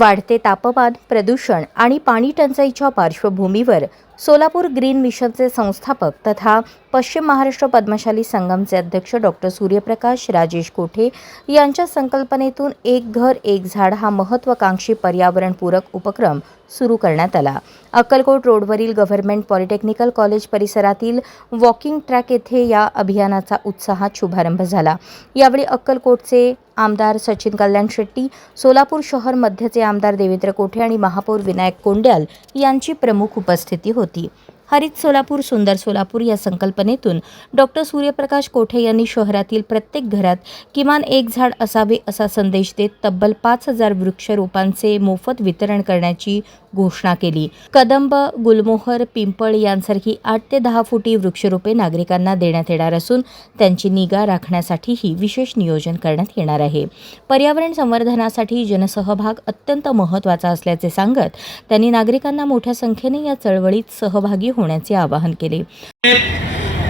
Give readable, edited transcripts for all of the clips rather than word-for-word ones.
वाढते तापमान, प्रदूषण आणि पाणी टंचाईच्या पार्श्वभूमीवर सोलापूर ग्रीन मिशनचे संस्थापक तथा पश्चिम महाराष्ट्र पद्मशाली संगमचे अध्यक्ष डॉक्टर सूर्यप्रकाश राजेश कोठे यांच्या संकल्पनेतून एक घर एक झाड हा महत्त्वाकांक्षी पर्यावरणपूरक उपक्रम सुरू करण्यात आला। अक्कलकोट रोडवरील गव्हर्नमेंट पॉलिटेक्निकल कॉलेज परिसरातील वॉकिंग ट्रॅक येथे या अभियानाचा उत्साहात शुभारंभ झाला। यावेळी अक्कलकोटचे आमदार सचिन कल्याण शेट्टी, सोलापूर शहर मध्यचे आमदार देवेंद्र कोठे आणि महापौर विनायक कोंड्याल यांची प्रमुख उपस्थिती होती। हरित सोलापूर सुंदर सोलापूर या संकल्पनेतून डॉक्टर सूर्यप्रकाश कोठे यांनी शहरातील प्रत्येक घरात किमान एक झाड असावे असा संदेश देत तब्बल 5000 वृक्षरोपांचे मोफत वितरण करण्याची घोषणा केली। कदंब, गुलमोहर, पिंपळ यांसारखी 8 ते 10 फुटी वृक्षरोपे नागरिकांना देण्यात येणार असून त्यांची निगा राखण्यासाठीही विशेष नियोजन करण्यात येणार आहे। पर्यावरण संवर्धनासाठी जनसहभाग अत्यंत महत्त्वाचा असल्याचे सांगत त्यांनी नागरिकांना मोठ्या संख्येने या चळवळीत सहभागी होण्याचे आवाहन केले।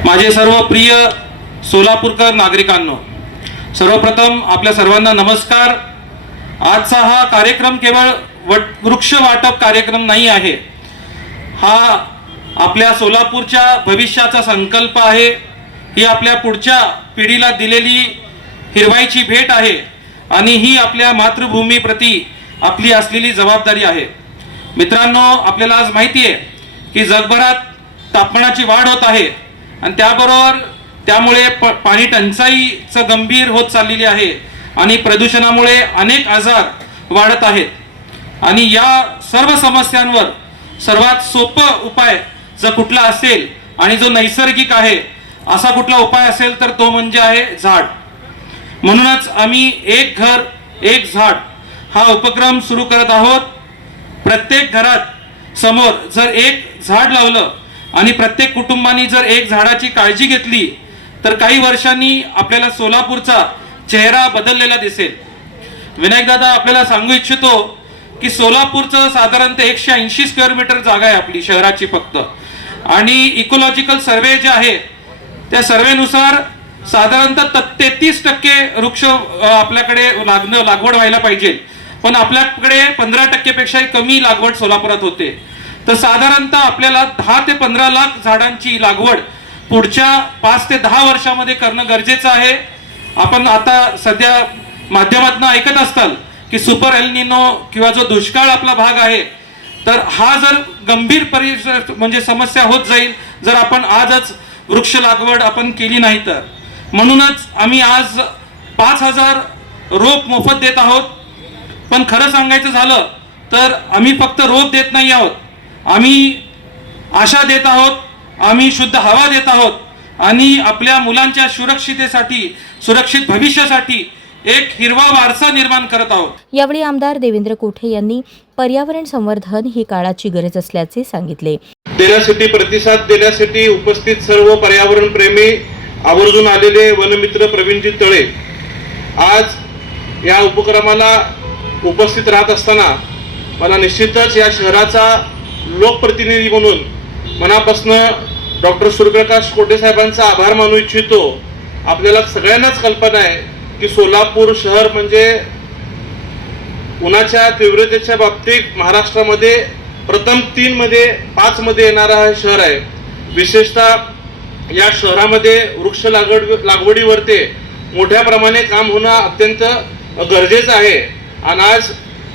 माझे सर्व प्रिय सोलापूरकर नागरिकांनो, सर्वप्रथम आपल्या सर्वांना नमस्कार। आजचा हा कार्यक्रम केवळ वृक्ष वाटप कार्यक्रम नाही आहे, हा आपल्या सोलापूरच्या भविष्याचा संकल्प आहे। ही आपल्या पुढच्या पिढीला दिलेली हिरवाईची भेट आहे आणि ही आपल्या मातृभूमीप्रती आपली असलेली जबाबदारी आहे। मित्रांनो, आपल्याला आज माहिती आहे की जगभरात तापमानाची वाढ होत आहे आणि त्यामुळे पाणी टंचाईचं गंभीर होत चाललेली आहे आणि प्रदूषणामुळे अनेक आजार वाढत आहेत। आणि या सर्व समस्यांवर सर्वात सोपं उपाय जर कुठला असेल आणि जो नैसर्गिक आहे असा कुठला उपाय असेल तर तो म्हणजे आहे झाड। म्हणूनच आम्ही एक घर एक झाड हा उपक्रम सुरू करत आहोत। प्रत्येक घरात समोर जर एक झाड लावलं आणि प्रत्येक कुटुंबाने जर एक झाडाची काळजी घेतली तर काही वर्षांनी आपल्याला सोलापूरचा चेहरा बदललेला दिसेल। विनायक दादा, आपल्याला सांगू इच्छितो की सोलापूरचं साधारणतः 180 स्क्वेअर मीटर जागा आहे आपली शहराची फक्त, आणि इकोलॉजिकल सर्वे जे आहे त्या सर्वेनुसार साधारणतः 33% वृक्ष आपल्याकडे लागवड व्हायला पाहिजे, पण आपल्याकडे 15% पेक्षाही कमी लागवड सोलापुरात होते। तर साधारणतः आपल्याला 10 ते 15 लाख झाडांची लागवड पुढच्या 5 ते 10 वर्षामध्ये करणं गरजेचं आहे। आपण आता सध्या माध्यमातून ऐकत असताल की सुपर एल निनो किंवा जो दुष्काळ आपला भाग आहे, तर हा जर गंभीर म्हणजे समस्या होत जाईल जर आपण आजच वृक्ष लागवड आपण केली नाही तर। म्हणूनच आम्ही आज 5000 रोप मोफत देत आहोत। पण खरं सांगायचं झालं तर आम्ही फक्त रोप देत नाही आहोत, आम्ही आशा देत आहोत, आम्ही शुद्ध हवा देत आहोत आणि आपल्या मुलांच्या सुरक्षिततेसाठी, सुरक्षित भविष्यासाठी एक हिरवा वारसा निर्माण करत आहोत। यावेळी आमदार देवेंद्र कोठे यांनी पर्यावरण संवर्धन ही काळाची गरज असल्याचे सांगितले। देण्यासाठी, प्रतिसाद देण्यासाठी उपस्थित सर्व पर्यावरण प्रेमी आवर्जून आलेले वनमित्र प्रवीणजी तळे आज या उपक्रमाला उपस्थित राहत असताना मला निश्चितच या शहराचा लोकप्रतिनिधी म्हणून मनापासून डॉक्टर सूर्यप्रकाश कोठे साहेबांचा आभार मानू इच्छितो। आपल्याला सगळ्यांनाच कल्पना आहे की सोलापूर शहर म्हणजे उन्हाच्या तीव्रतेच्या बाबतीत महाराष्ट्रामध्ये प्रथम 3 मध्ये 5 मध्ये येणारा हा शहर आहे। विशेषतः या शहरामध्ये वृक्ष लागवडीवरती मोठ्या प्रमाणे काम होणं अत्यंत गरजेचं आहे। आणि आज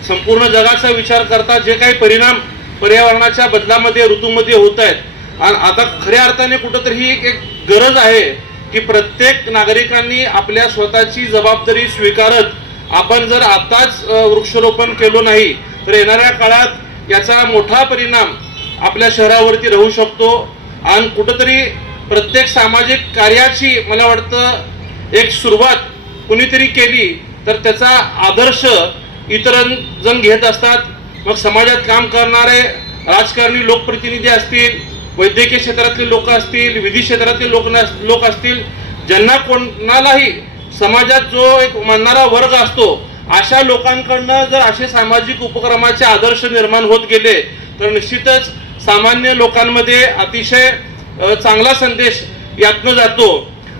संपूर्ण जगाचा विचार करता जे काही परिणाम पर्यावरणाच्या बदलामध्ये ऋतूमध्ये होत आहेत आणि आता खऱ्या अर्थाने कुठंतरी एक गरज आहे की प्रत्येक नागरिकांनी आपल्या स्वतःची जबाबदारी स्वीकारत आपण जर आताच वृक्षारोपण केलो नाही तर येणाऱ्या काळात याचा मोठा परिणाम आपल्या शहरावरती राहू शकतो। आणि कुठंतरी प्रत्येक सामाजिक कार्याची मला वाटतं एक सुरुवात कुणीतरी केली तर त्याचा आदर्श इतर जण घेत असतात। मग समाजात काम करणारे राजकारणी लोकप्रतिनिधी असतील, वैद्यकीय क्षेत्रातले लोक असतील, विधी क्षेत्रातले लोक असतील, ज्यांना कोणालाही समाजात जो एक मानणारा वर्ग असतो अशा लोकांकडनं जर असे सामाजिक उपक्रमाचे आदर्श निर्माण होत गेले तर निश्चितच सामान्य लोकांमध्ये अतिशय चांगला संदेश यातनं जातो।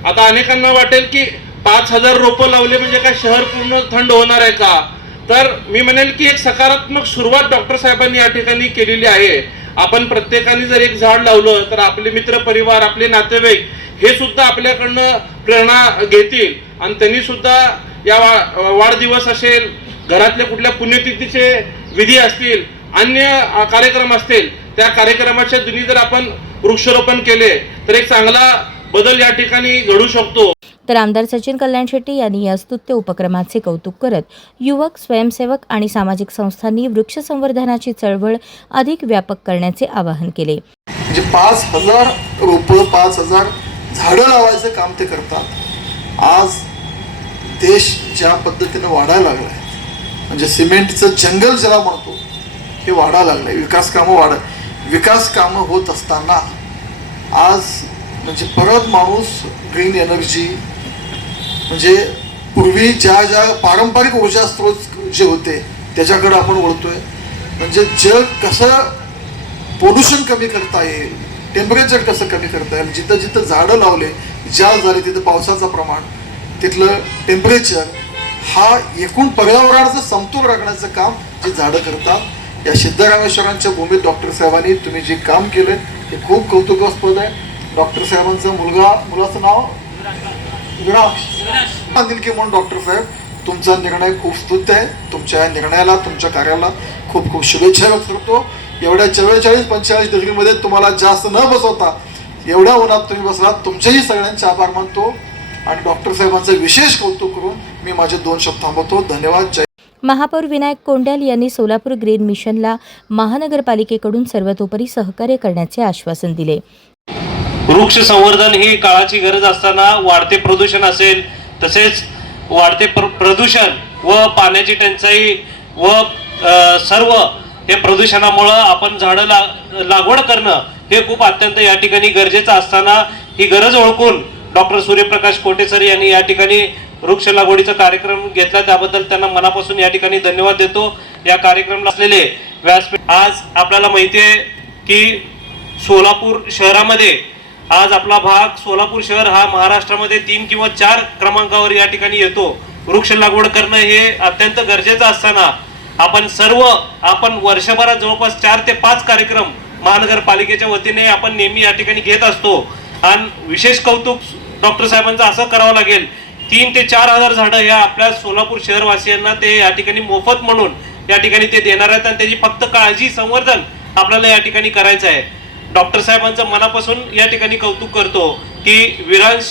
आता अनेकांना वाटेल की 5000 रोपं लावले म्हणजे काय शहर पूर्ण थंड होणार आहे का? तर मी म्हणेल की एक सकारात्मक सुरुवात डॉक्टर साहेबांनी या ठिकाणी केलेली आहे. आपण प्रत्येकाने जर एक झाड लावलं तर आपले मित्र परिवार, आपले नातेवाईक हे सुद्धा आपल्याकडनं प्रेरणा घेतील आणि त्यांनी सुद्धा या वाढदिवस असेल, घरातल्या कुठल्या पुण्यतिथीचे विधी असतील, अन्य कार्यक्रम असतील, त्या कार्यक्रमाच्या दिनी जर आपण वृक्षारोपण केले तर एक चांगला बदल या ठिकाणी घडू शकतो. तर आमदार सचिन कल्याण शेट्टी यांनी या स्तुत्य उपक्रमाचे कौतुक करत युवक, स्वयंसेवक आणि सामाजिक संस्थांनी वृक्ष संवर्धनाची चळवळ अधिक व्यापक करण्याचे आवाहन केले. म्हणजे 5,000 रोपं, 5,000 झाडं लावायचं काम ते करतात. आज देश ज्या पद्धतीनं वाढायला लागला आहे, म्हणजे सिमेंटचं जंगल ज्याला म्हणतो हे वाढायला लागलं आहे. विकास कामं होत असताना आज म्हणजे परत माणूस ग्रीन एनर्जी, म्हणजे पूर्वी ज्या पारंपरिक ऊर्जा स्रोत जे होते त्याच्याकडे आपण वळतोय. म्हणजे जग कसं पोल्युशन कमी करता येईल, टेम्परेचर कसं कमी करता येईल, जिथं जिथं झाडं लावले, ज्या झाले तिथं पावसाचं प्रमाण, तिथलं टेम्परेचर, हा एकूण पर्यावरणाचं समतोल राखण्याचं काम जे झाडं करतात. या सिद्धरामेश्वरांच्या भूमीत डॉक्टर साहेबांनी तुम्ही जे काम केलं ते खूप कौतुकास्पद आहे. डॉक्टर साहेबांचा मुलाचं नाव विराज की म्हणून डॉक्टर साहेब तुमचा निर्णय खूप स्तुत्य आहे. तुमच्या या निर्णयाला, तुमच्या कार्याला खूप खूप शुभेच्छा व्यक्त करतो. एवढ्या 44-45 डिग्रीमध्ये तुम्हाला जास्त न बसवता एवढ्या उन्हात तुम्ही बसलात, तुमचेही सगळ्यांचे आभार मानतो आणि डॉक्टर साहेबांचं विशेष कौतुक करून मी माझे 2 शब्द थांबवतो. धन्यवाद. जय. महापौर विनायक कोंड्याल यांनी सोलापूर ग्रीन मिशनला महानगरपालिकेकडून सर्वतोपरी सहकार्य करण्याचे आश्वासन दिले. वृक्ष संवर्धन ही काळाची गरज असताना वाढते प्रदूषण असेल, तसेच वाढते प्रदूषण व पाण्याची टंचाई व सर्व हे प्रदूषणामुळं आपण झाडं लागवड करणं हे खूप अत्यंत या ठिकाणी गरजेचं असताना ही गरज ओळखून डॉक्टर सूर्यप्रकाश कोटे सर यांनी या ठिकाणी वृक्ष लागवडीचा कार्यक्रम घेतला, त्याबद्दल त्यांना मनापासून या ठिकाणी धन्यवाद देतो. या कार्यक्रमाला असलेले व्यासपीठ, आज आपल्याला माहिती आहे की सोलापूर शहरामध्ये आज आपला भाग सोलापूर शहर हा महाराष्ट्रामध्ये 3 किंवा 4 क्रमांकावर या ठिकाणी येतो. वृक्ष लागवड करणं हे अत्यंत गरजेचं असताना आपण वर्षभरात जवळपास 4 ते 5 कार्यक्रम महानगरपालिकेच्या वतीने आपण नेहमी या ठिकाणी घेत असतो. आणि विशेष कौतुक डॉक्टर साहेबांचं असं करावं लागेल, 3 ते 4,000 झाडं या आपल्या सोलापूर शहरवासियांना ते या ठिकाणी मोफत म्हणून या ठिकाणी ते देणार आहेत आणि त्याची फक्त काळजी, संवर्धन आपल्याला या ठिकाणी करायचं आहे. डॉक्टर साहेबांचं मनापासून या ठिकाणी कौतुक करतो की विरांश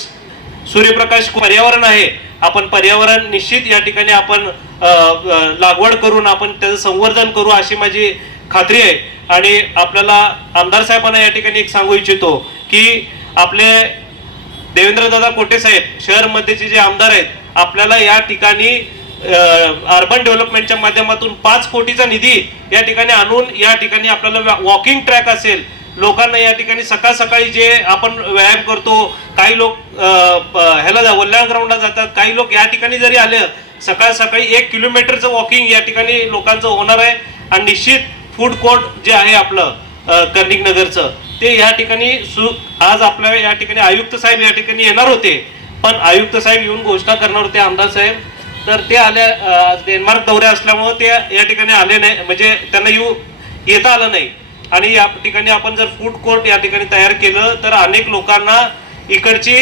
सूर्यप्रकाश पर्यावरण आहे, आपण पर्यावरण निश्चित या ठिकाणी आपण लागवड करून आपण त्याचं संवर्धन करू अशी माझी खात्री आहे. आणि आपल्याला आमदार साहेबांना या ठिकाणी एक सांगू इच्छितो की आपले देवेंद्रदादा कोटे साहेब शहरमध्येचे जे आमदार आहेत, आपल्याला या ठिकाणी अर्बन डेव्हलपमेंटच्या माध्यमातून 5 कोटीचा निधी या ठिकाणी आणून या ठिकाणी आपल्याला वॉकिंग ट्रॅक असेल, लोकांना या ठिकाणी सकाळी जे आपण व्यायाम करतो, काही लोक ह्याला वल्ल्याळ ग्राउंडला जातात, काही लोक या ठिकाणी जरी आले सकाळी 1 किलोमीटरचं वॉकिंग या ठिकाणी लोकांचं होणार आहे. आणि निश्चित फूड कोर्ट जे आहे आपलं कर्णिक नगरचं ते या ठिकाणी आज आपल्या या ठिकाणी आयुक्त साहेब या ठिकाणी येणार होते, पण आयुक्त साहेब येऊन घोषणा करणार होते आमदार साहेब, तर ते आल्या डेन्मार्क दौरे असल्यामुळे ते या ठिकाणी आले नाही, म्हणजे त्यांना येता आलं नाही. आणि या ठिकाणी आपण जर फूड कोर्ट या ठिकाणी तयार केलं तर अनेक लोकांना इकडची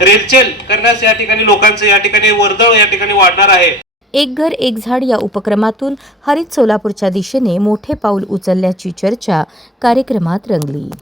रेलचेल करण्यास या ठिकाणी लोकांचं या ठिकाणी वर्दळ या ठिकाणी वाढणार आहे. एक घर एक झाड या उपक्रमातून हरित सोलापूरच्या दिशेने मोठे पाऊल उचलल्याची चर्चा कार्यक्रमात रंगली.